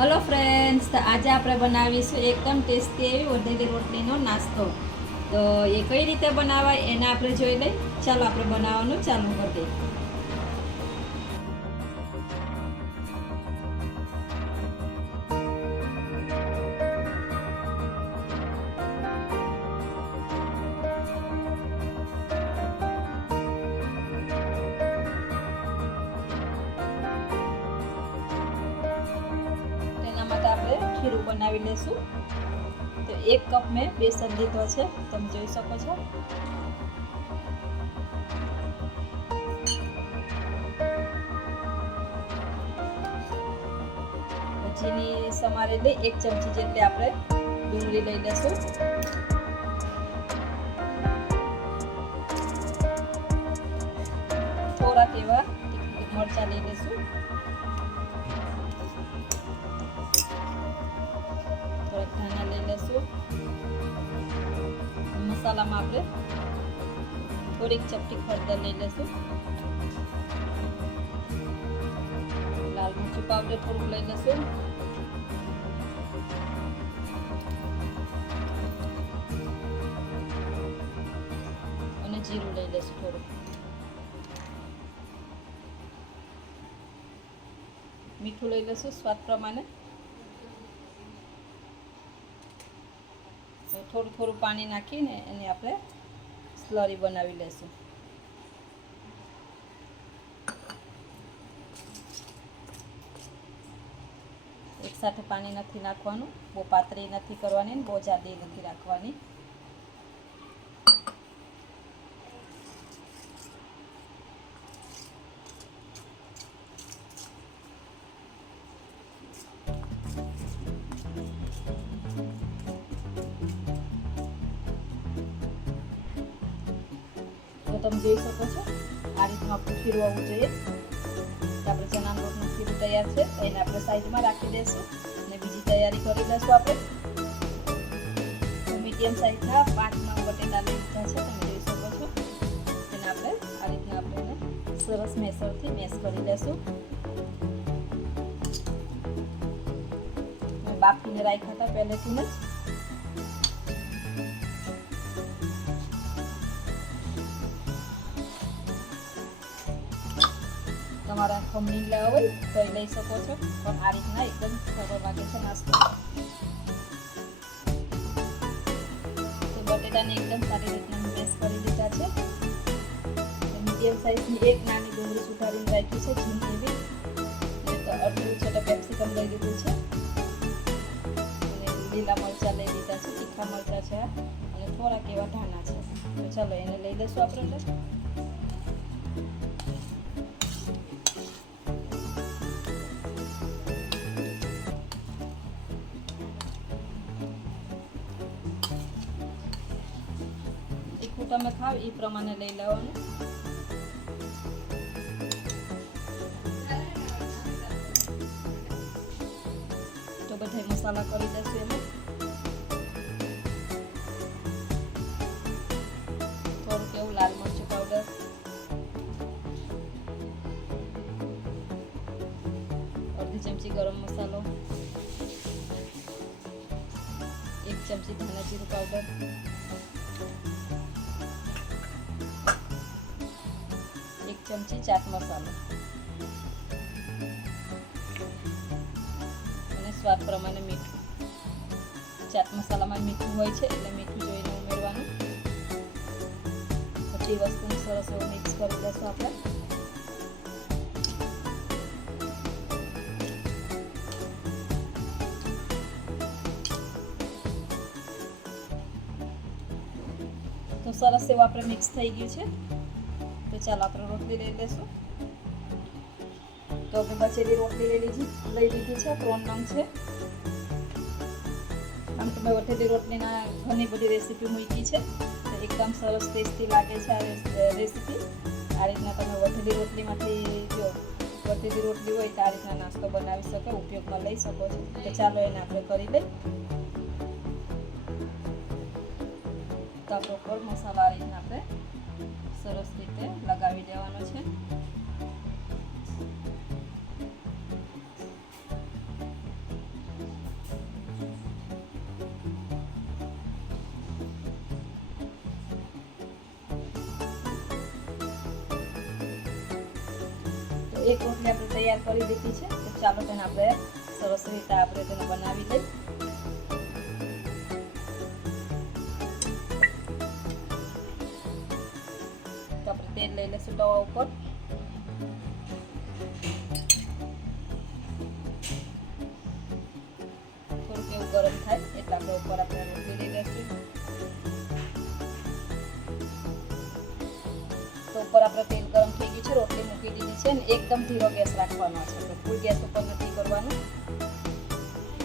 Hello friends, तो आज आप बनावीशुं एकदम टेस्टी एवी वढेली रोटलीनो नास्तो। तो ये कई रीते बनावाय एने आपणे जोई लई। चालो आपणे बनाववानुं चालू करी दઈએ। તેના માટે આપણે ખીરું બનાવી લેશું। તો 1 કપ મેં બેસન લીધો છે, તમે જોઈ શકો છો। ચીની સમારેલી 1 ચમચી જેટલી આપણે ડુંગળી લઈ લેશું। થોડાક એવા મરચાં લઈ લેશું। થોડાક ધાણા લઈ લેશું। મસાલામાં આપણે થોડીક ચપટી હળદર લઈ લેશું। લાલ મરચું પાવડર થોડુંક લઈ લેશું। અને જીરું લઈ લેશું થોડું। મીઠું લઈ લેશું સ્વાદ પ્રમાણે। થોડું થોડું પાણી નાખીને એની આપણે સ્લરી બનાવી લેશું। એકસાથે પાણી નથી નાખવાનું, બહુ પાતળી નથી કરવાની ને બહુ જાડી નથી રાખવાની। તો તમે જોઈ શકો છો આ રીતનું આપણું ખીરું આવવું જોઈએ। આપણે ચણાનો લોટનું ખીરું તૈયાર છે, એને આપણે સાઈડમાં રાખી દઈશું અને બીજી તૈયારી કરી લઈશું। આપણે મીડિયમ સાઈઝના 5 નંગ બટેટા લઈ લીધા છે, તમે જોઈ શકો છો। તેને આપણે આ રીતના આપણે સરસ મેસરથી મેશ કરી લઈશું। બાફીને રાખ્યા હતા પહેલેથી જ। તમારા ખમણી લેવા હોય તો લઈ શકો છો, પણ આ રીતના એકદમ સરળ લાગે છે નાસ્તો। તો બટેટાને એકદમ સારી રીતના મેશ કરી દીધા છે। મીડિયમ સાઈઝની એક નાની ડુંગળી સુધારીને રાખી છે, ઝીણી એવી। તો અડધું છોટા કેપ્સિકમ લઈ લીધું છે, અને લીલા મરચાં લઈ લીધા છે, તીખા મરચાં છે, અને થોડાક એવા ધાણા છે। તો ચાલો એને લઈ લઈશું આપણે। તમે ખાવ એ પ્રમાણે લઈ લેવાનું। તો બધા મસાલા કરી દેશું એમાં। થોડુંક એવું લાલ મરચું પાવડર, અડધી ચમચી ગરમ મસાલો, 1 ચમચી ધાણા જીરું પાવડર, 1 ચમચી ચાટ મસાલો અને સ્વાદ પ્રમાણે મીઠું। ચાટ મસાલામાં મીઠું હોય છે એટલે મીઠું જોઈને ઉમેરવાનું। બધી વસ્તુને સરસ એવું મિક્સ કરી દઈશું આપણે। તો સરસ એવું આપણે મિક્સ થઈ ગયું છે। તો ચાલો આપણે રોટલી લઈ લઈશું। તો આપણે બચેલી રોટલી લઈ લીધી છે, 3 નંગ છે। આમ તો મેં વઢેલી રોટલીના ઘણી બધી રેસીપી મૂકી છે, તો એકદમ સરસ ટેસ્ટી લાગે છે આ રેસીપી। આ રીતના તમે વઢેલી રોટલીમાંથી જો વઢેલી રોટલી હોય તો આ રીતના નાસ્તો બનાવી શકો, ઉપયોગમાં લઈ શકો છો। તો ચાલો એને આપણે કરી લઈએ। તો આપણો ઉપર મસાલા આ રીતના આપણે સરસ રીતે લગાવી દેવાનો છે। એક રોટલી આપણે તૈયાર કરી લીધી છે. તો ચાલો તેને આપણે સરસ રીતે આપણે તેને બનાવી લઈએ. તો આપણે તેલ લઈ લઈશું તવા ઉપર. થોડુંક એવું ગરમ થાય એટલે આપણે ઉપર આપણે રોટલી લઈ લઈશું. તો ઉપર આપણે તેલ ગરમ થઈ ગયું છે, રોટલી મૂકી દીધી છે અને એકદમ ધીરો ગેસ રાખવાનો છે. આપણે ફૂલ ગેસ ઉપર નથી કરવાનું.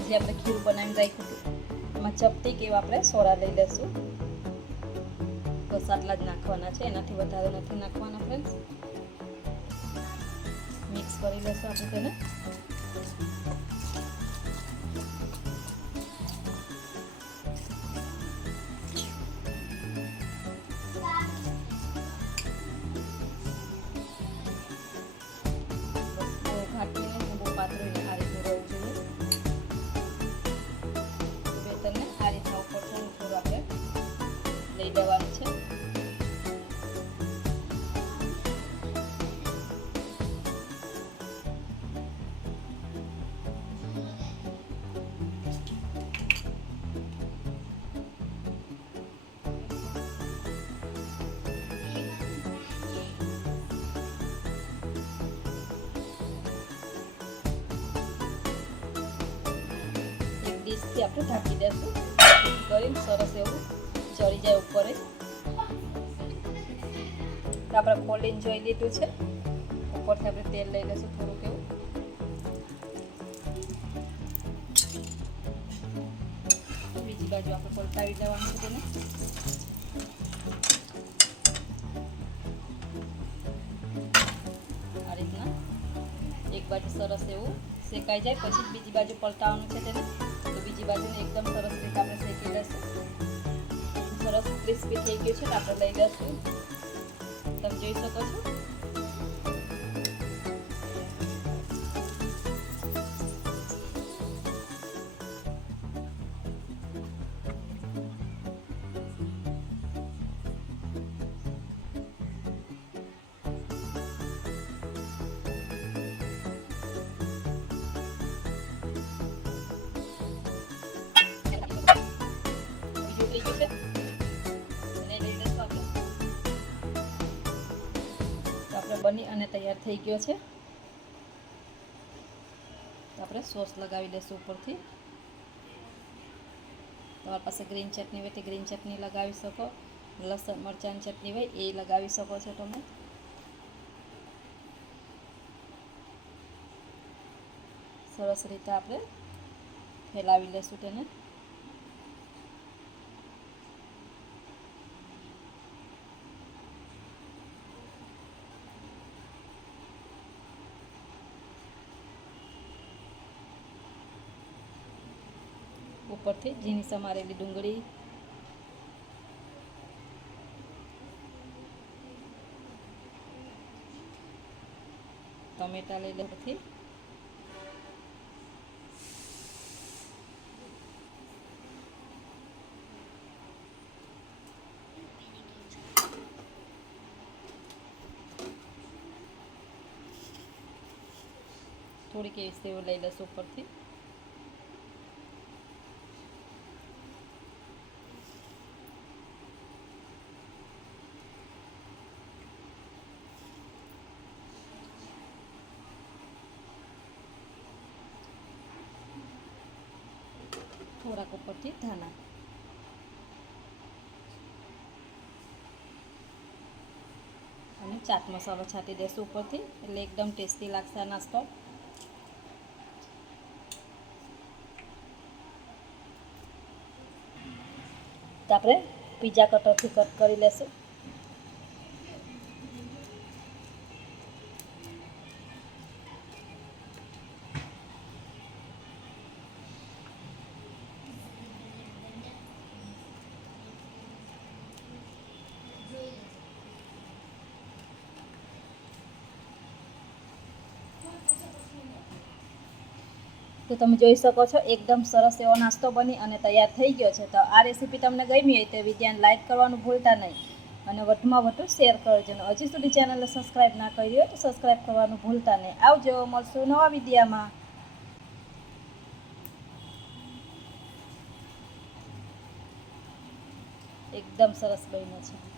જે આપણે ખીરું બનાવીને રાખ્યું હતું એમાં ચપટી કે આપણે સોરા લઈ લઈશું. બસ આટલા જ નાખવાના છે, એનાથી વધારે નથી નાખવાના ફ્રેન્ડ્સ. મિક્સ કરી લઈશું આપણે તેને. દેવાનું છે. એક ડીશથી આપણે ઢાંકી દઈશું કરીને સરસ એવું ચડી જાય ઉપર. આપણે ખોલીને જોઈ લીધું છે. ઉપરથી આપણે તેલ લઈ લઈશું થોડુંક એવું. બીજી બાજુ આપણે પલટાવી દેવાનું છે તેને. આ રીતના એક બાજુ સરસ એવું શેકાઈ જાય પછી બીજી બાજુ પલટાવવાનું છે તેને. તો બીજી બાજુને એકદમ સરસ રીતે આપણે શેકી લઈશું. સરસ ક્રિસ્પી થઈ ગયું છે. આપણે લઈ લઈશું. તમે જોઈ શકો છો. બની અને તૈયાર થઈ ગયો છે. તો આપણે સોસ લગાવી લઈશું ઉપરથી. તમારી પાસે ગ્રીન ચટણી હોય તો ગ્રીન ચટણી લગાવી શકો, લસણ મરચાંની ચટણી હોય એ લગાવી શકો છો તમે. સરસ રીતે આપણે ફેલાવી લઈશું તેને. ઉપરથી ઝીણી સમારેલી ડુંગળી, ટમેટા લઈ લે. પછી થોડીક એવી સેવ લઈ લેશું ઉપરથી. થોડાક ઉપરથી ધાણા અને ચાટ મસાલો છાંટી દેશું ઉપરથી. એટલે એકદમ ટેસ્ટી લાગશે આ નાસ્તો. તો આપણે પીઝા કટરથી કટ કરી લેશું. તો તમે જોઈ શકો છો એકદમ સરસ એવો નાસ્તો બની અને તૈયાર થઈ ગયો છે. તો આ રેસીપી તમને ગમી હોય તો વિડીયોને લાઈક કરવાનું ભૂલતા નહીં અને વધુમાં વધુ શેર કરજો. અને હજી સુધી ચેનલને સબસ્ક્રાઈબ ના કરી હોય તો સબસ્ક્રાઈબ કરવાનું ભૂલતા નહીં. આવજો, મળશું નવા વિડીયોમાં. એકદમ સરસ બન્યો છે.